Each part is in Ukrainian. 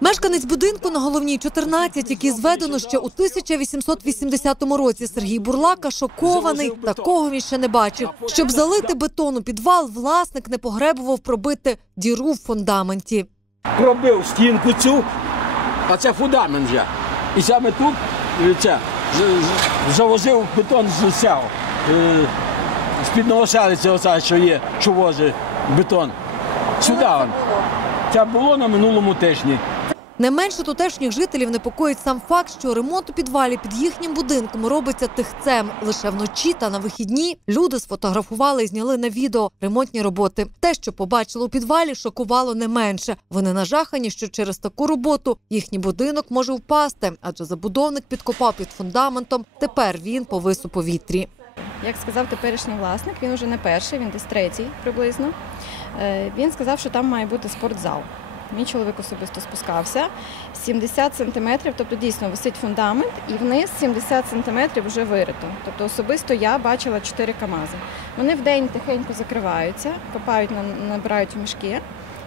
Мешканець будинку на головній 14, який зведено ще у 1880 році. Сергій Бурлака шокований. Такого він ще не бачив. Щоб залити бетон у підвал, власник не погребував пробити діру в фундаменті. пробив стінку цю, а це фундамент вже. І саме тут е, це, завозив бетон з цього, е, з-під новоселиця, що є, що возить бетон. Сюди. Це було на минулому тижні. Не менше тутешніх жителів непокоїть сам факт, що ремонт у підвалі під їхнім будинком робиться тихцем. Лише вночі та на вихідні люди сфотографували і зняли на відео ремонтні роботи. Те, що побачили у підвалі, шокувало не менше. Вони нажахані, що через таку роботу їхній будинок може впасти, адже забудовник підкопав під фундаментом. Тепер він повис у повітрі. Як сказав теперішній власник, він уже не перший, він десь третій приблизно. Е, Він сказав, що там має бути спортзал. Мій чоловік особисто спускався 70 сантиметрів, тобто дійсно висить фундамент, і вниз 70 сантиметрів вже вирито. Тобто особисто я бачила 4 камази. Вони вдень тихенько закриваються, копають, на- набирають мішки.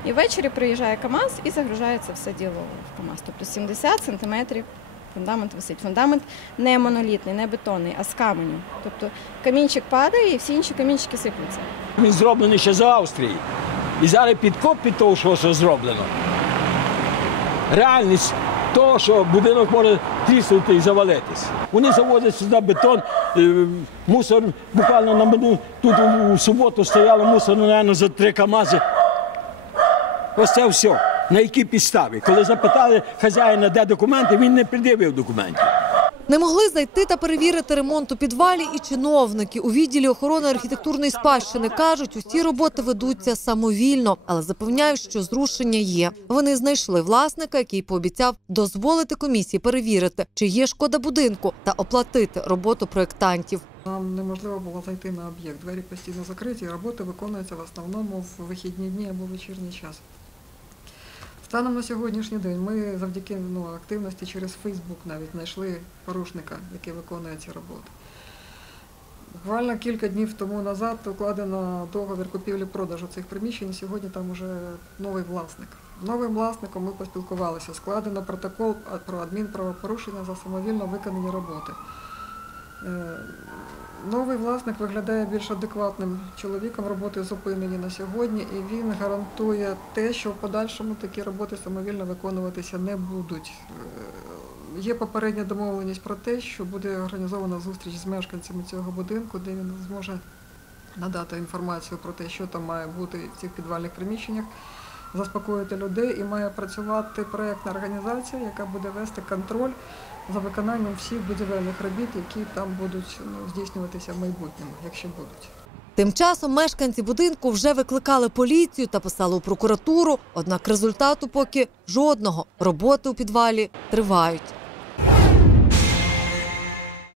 І ввечері приїжджає КАМАЗ і загружає це все діло в КАМАЗ. Тобто 70 сантиметрів фундамент висить. Фундамент не монолітний, не бетонний, а з каменю. Тобто камінчик падає і всі інші камінчики сиплються. Він зроблений ще з Австрії. І зараз підкоп під того, що, що зроблено. Реальність того, що будинок може тріснути і завалитись. Вони завозять сюди бетон, е, мусор буквально на мину, тут у, суботу стояло мусор, ну, наверное, за три КАМАЗи. Ось це все. На якій підставі? Коли запитали хазяїна, де документи, він не пред'явив документів. Не могли зайти та перевірити ремонт у підвалі і чиновники у відділі охорони архітектурної спадщини кажуть, усі роботи ведуться самовільно, але запевняють, що зрушення є. Вони знайшли власника, який пообіцяв дозволити комісії перевірити, чи є шкода будинку та оплатити роботу проєктантів. Нам неможливо було зайти на об'єкт. Двері постійно закриті, роботи виконуються в основному в вихідні дні або вечірній час. Станом на сьогоднішній день ми завдяки ну, активності через Фейсбук навіть знайшли порушника, який виконує ці роботи. Буквально кілька днів тому назад укладено договір купівлі-продажу цих приміщень. Сьогодні там уже новий власник. Новим власником ми поспілкувалися. Складено протокол про адмінправопорушення за самовільно виконані роботи. Е, Новий власник виглядає більш адекватним чоловіком. Роботи зупинені на сьогодні, і він гарантує те, що в подальшому такі роботи самовільно виконуватися не будуть. Е, Є попередня домовленість про те, що буде організована зустріч з мешканцями цього будинку, де він зможе надати інформацію про те, що там має бути в цих підвальних приміщеннях, заспокоїти людей і має працювати проєктна організація, яка буде вести контроль за виконанням всіх будівельних робіт, які там будуть ну, здійснюватися в майбутньому, якщо будуть. Тим часом мешканці будинку вже викликали поліцію та писали у прокуратуру. Однак результату поки жодного роботи у підвалі тривають.